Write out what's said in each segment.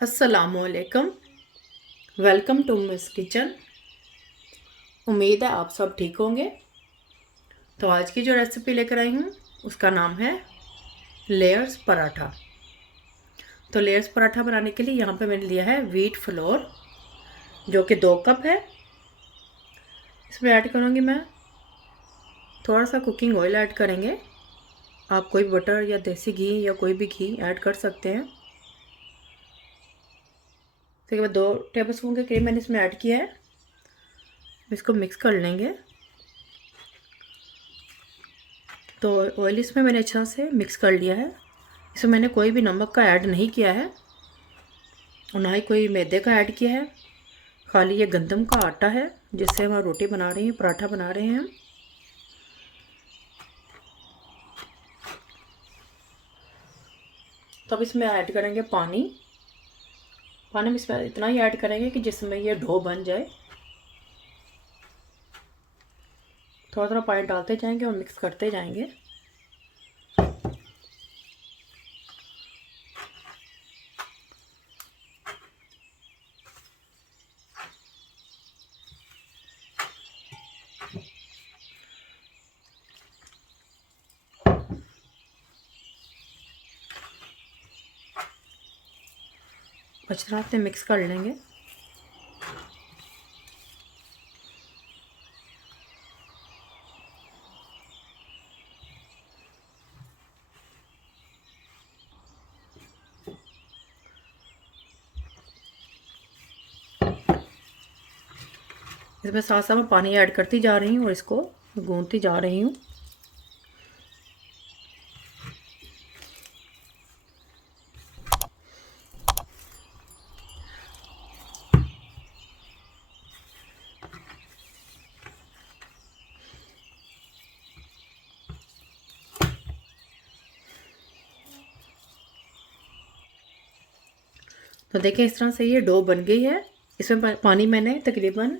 अस्सलामुअलैकुम। Welcome to Miss Kitchen. उम्मीद है आप सब ठीक होंगे। तो आज की जो रेसिपी लेकर आई हूँ उसका नाम है लेयर्स पराठा। तो लेयर्स पराठा बनाने के लिए यहाँ पे मैंने लिया है व्हीट फ्लोर, जो कि 2 कप है। इसमें ऐड करूँगी मैं थोड़ा सा कुकिंग ऑयल ऐड करेंगे। आप कोई बटर या देसी घी या कोई भी घी ऐड कर सकते हैं। उसके बाद 2 टेबल स्पून के करीब मैंने इसमें ऐड किया है। इसको मिक्स कर लेंगे। तो ऑयल इसमें मैंने अच्छा से मिक्स कर लिया है। इसमें मैंने कोई भी नमक का ऐड नहीं किया है और ना ही कोई मैदे का ऐड किया है। खाली ये गंदम का आटा है जिससे हम रोटी बना रहे हैं, पराठा बना रहे हैं हम। तो अब इसमें ऐड करेंगे पानी। पानी में इसमें इतना ही ऐड करेंगे कि जिसमें ये डो बन जाए। थोड़ा थोड़ा पानी डालते जाएंगे और मिक्स करते जाएंगे। अच्छी तरह से मिक्स कर लेंगे। इसमें साथ साथ मैं पानी ऐड करती जा रही हूँ और इसको गूंथती जा रही हूँ। तो देखिए इस तरह से ये डो बन गई है। इसमें पानी मैंने तकरीबन,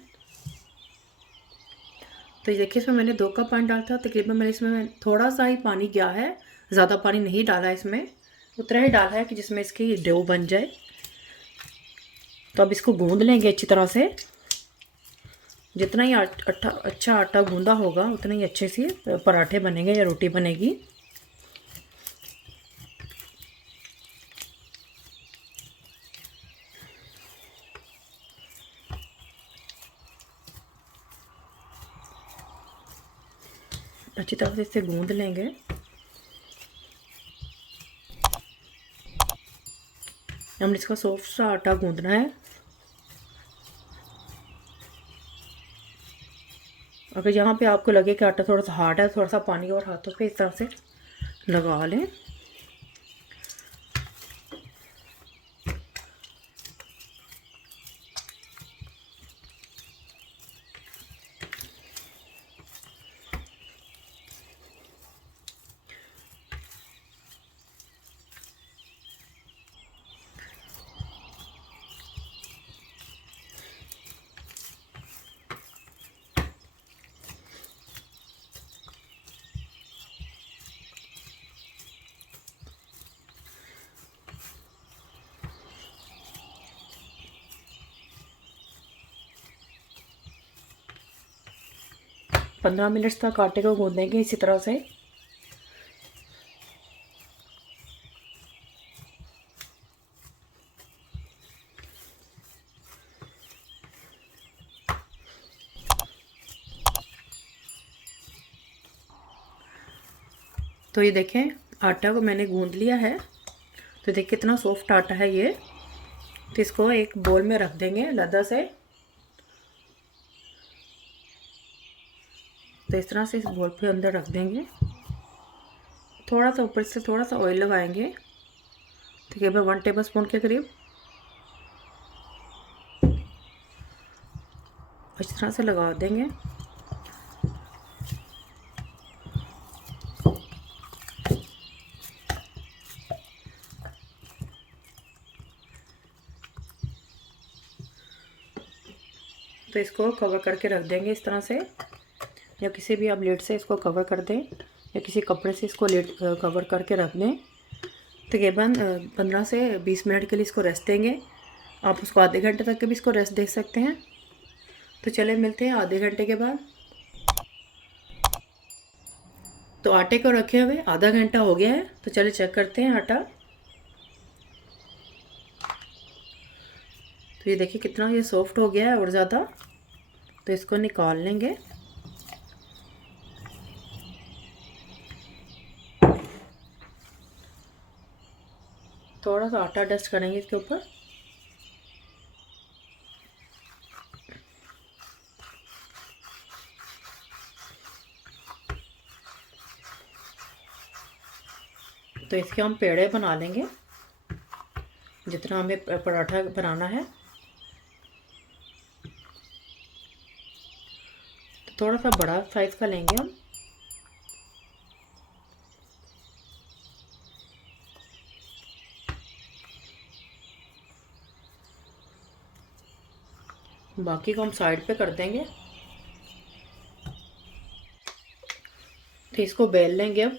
तो ये देखिए इसमें मैंने 2 कप पानी डाला था। तकरीबन मैंने इसमें थोड़ा सा ही पानी गया है, ज़्यादा पानी नहीं डाला है इसमें। उतना ही डाला है कि जिसमें इसकी डो बन जाए। तो अब इसको गूंद लेंगे अच्छी तरह से। जितना ही अच्छा आटा गूंदा होगा उतना ही अच्छे से पराठे बनेंगे या रोटी बनेगी। अच्छी तरह से इसे गूंद लेंगे। हमने इसका सॉफ्ट सा आटा गूंदना है। अगर यहाँ पे आपको लगे कि आटा थोड़ा सा हार्ड है, थोड़ा सा पानी और हाथों पे इस तरह से लगा लें। पंद्रह मिनट तक आटे को गूंदेंगे इसी तरह से। तो ये देखें आटा को मैंने गूंद लिया है। तो देखिए कितना सॉफ्ट आटा है ये। तो इसको एक बोल में रख देंगे लदा से। तो इस तरह से इस बोल पे अंदर रख देंगे। थोड़ा सा ऊपर से थोड़ा सा ऑयल लगाएंगे, तकरीबन 1 टेबल स्पून के करीब। अच्छी तरह से लगा देंगे। तो इसको कवर करके रख देंगे इस तरह से, या किसी भी आप लेड से इसको कवर कर दें या किसी कपड़े से इसको लेड कवर करके रख दें। तकरीबन 15 से 20 मिनट के लिए इसको रेस्ट देंगे। आप उसको आधे घंटे तक के भी इसको रेस्ट दे सकते हैं। तो चले मिलते हैं आधे घंटे के बाद। तो आटे को रखे हुए आधा घंटा हो गया है, तो चले चेक करते हैं आटा। तो ये देखिए कितना ये सॉफ्ट हो गया है और ज़्यादा। तो इसको निकाल लेंगे। थोड़ा सा आटा डस्ट करेंगे इसके ऊपर। तो इसके हम पेड़े बना लेंगे जितना हमें पराठा बनाना है। तो थोड़ा सा बड़ा साइज़ का लेंगे हम। बाकी को हम साइड पे कर देंगे। तो इसको बेल लेंगे अब।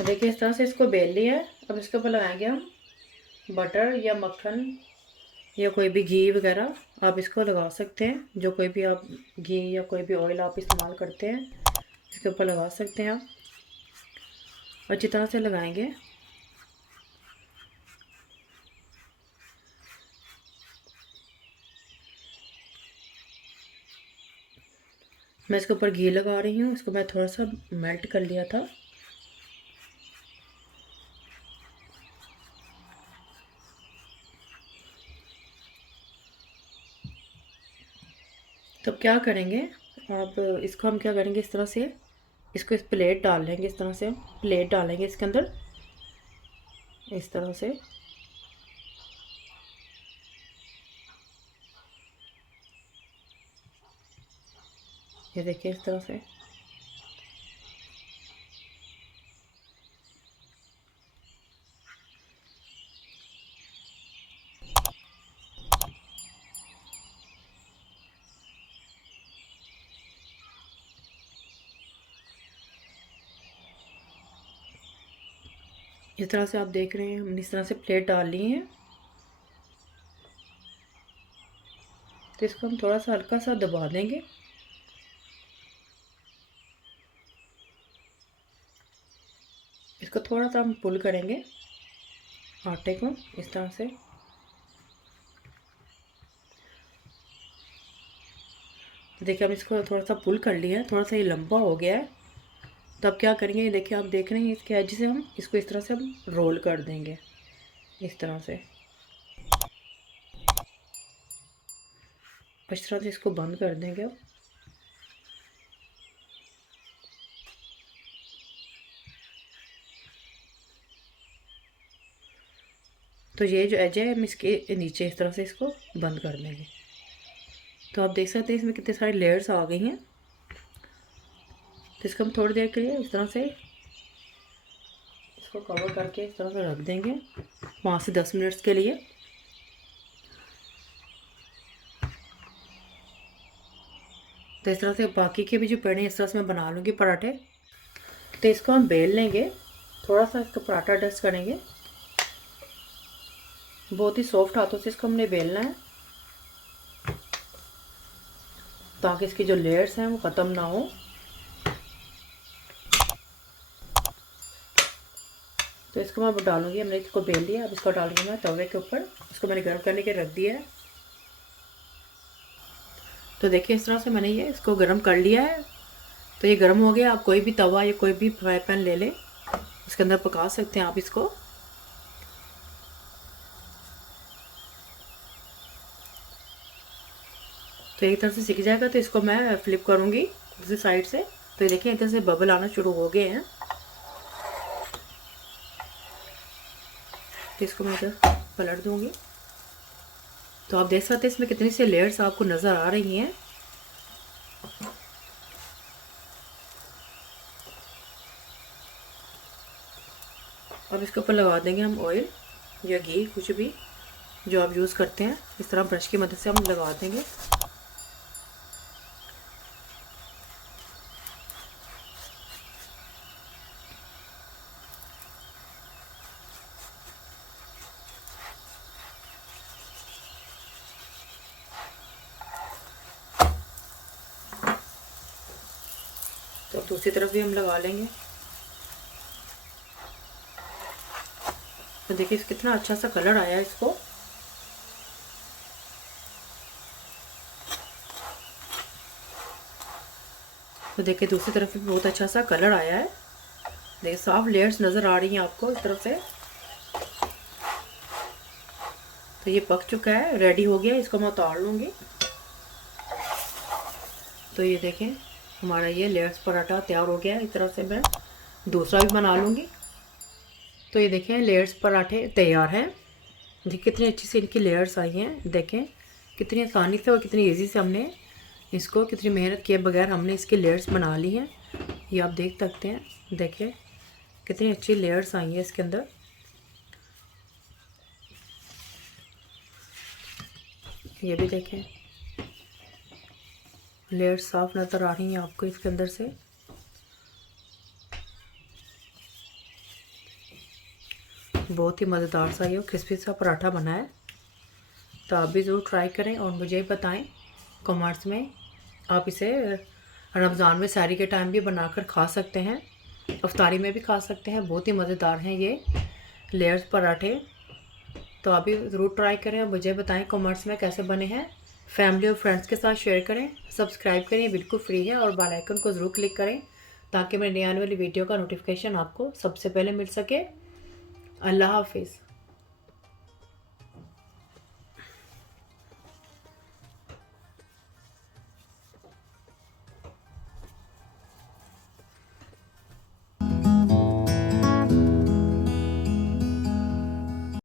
देखिए इस तरह से इसको बेल लिया है। अब इसके ऊपर लगाएंगे हम बटर या मक्खन या कोई भी घी वगैरह आप इसको लगा सकते हैं। जो कोई भी आप घी या कोई भी ऑयल आप इस्तेमाल करते हैं इसके ऊपर लगा सकते हैं आप। अच्छी तरह से लगाएंगे। मैं इसके ऊपर घी लगा रही हूँ। इसको मैं थोड़ा सा मेल्ट कर लिया था। तो क्या करेंगे आप इसको हम क्या करेंगे इस तरह से इसको इस प्लेट डाल लेंगे। इस तरह से हम प्लेट डालेंगे इसके अंदर इस तरह से। ये देखिए इस तरह से। इस तरह से आप देख रहे हैं हमने इस तरह से प्लेट डाल ली है। तो इसको हम थोड़ा सा हल्का सा दबा देंगे। इसको थोड़ा सा हम पुल करेंगे आटे को इस तरह से। देखिए हम इसको थोड़ा सा पुल कर लिया है। थोड़ा सा ये लंबा हो गया है। तो अब क्या करेंगे ये देखिए आप देख रहे हैं इसके एज से हम इसको इस तरह से हम रोल कर देंगे इस तरह से। इस तरह से इसको बंद कर देंगे अब। तो ये जो एज है हम इसके नीचे इस तरह से इसको बंद कर देंगे। तो आप देख सकते हैं इसमें कितने सारे लेयर्स आ गई हैं। तो इसको हम थोड़ी देर के लिए इस तरह से इसको कवर करके इस तरह से रख देंगे 5 से 10 मिनट्स के लिए। तो इस तरह से बाकी के भी जो पेड़े इस तरह से मैं बना लूँगी पराठे। तो इसको हम बेल लेंगे। थोड़ा सा इसका पराठा डस्ट करेंगे। बहुत ही सॉफ्ट हाथों से इसको हमने बेलना है। ताकि इसकी जो लेयर्स हैं वो ख़त्म ना हो। तो इसको मैं डालूंगी, हमने इसको बेल लिया, अब इसको डालूंगी मैं तवे के ऊपर। इसको मैंने गर्म करने के रख दिया है। तो देखिए इस तरह से मैंने ये इसको गर्म कर लिया है। तो ये गर्म हो गया। आप कोई भी तवा या कोई भी फ्राई पैन ले लें, इसके अंदर पका सकते हैं आप इसको। तो एक तरफ से सीख जाएगा तो इसको मैं फ्लिप करूँगी दूसरी साइड से। तो ये देखिए इधर से बबल आना शुरू हो गए हैं। तो इसको मैं इधर पलट दूँगी। तो आप देख सकते हैं इसमें कितनी सी लेयर्स आपको नज़र आ रही हैं। अब इसके ऊपर लगा देंगे हम ऑयल या घी, कुछ भी जो आप यूज़ करते हैं। इस तरह ब्रश की मदद से हम लगा देंगे। तो दूसरी तरफ भी हम लगा लेंगे। तो देखिए कितना अच्छा सा कलर आया है इसको। तो देखिए दूसरी तरफ भी बहुत अच्छा सा कलर आया है। देखिए साफ लेयर्स नज़र आ रही हैं आपको इस तरफ से। तो ये पक चुका है, रेडी हो गया। इसको मैं उतार लूँगी। तो ये देखें हमारा ये लेयर्स पराठा तैयार हो गया है। इस तरह से मैं दूसरा भी बना लूँगी। तो ये देखें लेयर्स पराठे तैयार हैं। देखिए कितनी अच्छी से इनकी लेयर्स आई हैं। देखें कितनी आसानी से और कितनी इजी से हमने इसको, कितनी मेहनत किए बगैर हमने इसकी लेयर्स बना ली हैं। ये आप देख सकते हैं। देखें कितनी अच्छी लेयर्स आई हैं इसके अंदर। ये भी देखें लेयर्स साफ नज़र आ रही हैं आपको इसके अंदर से। बहुत ही मज़ेदार सा ये क्रिस्पी सा पराठा बना है। तो आप भी ज़रूर ट्राई करें और मुझे बताएं कमेंट्स में। आप इसे रमज़ान में सहरी के टाइम भी बनाकर खा सकते हैं, इफ्तारी में भी खा सकते हैं। बहुत ही मज़ेदार हैं ये लेयर्स पराठे। तो आप भी ज़रूर ट्राई करें और मुझे बताएं कमेंट्स में कैसे बने हैं। फैमिली और फ्रेंड्स के साथ शेयर करें, सब्सक्राइब करें, बिल्कुल फ्री है। और बेल आइकन को ज़रूर क्लिक करें ताकि मेरे नई आने वाली वीडियो का नोटिफिकेशन आपको सबसे पहले मिल सके। अल्लाह हाफिज़।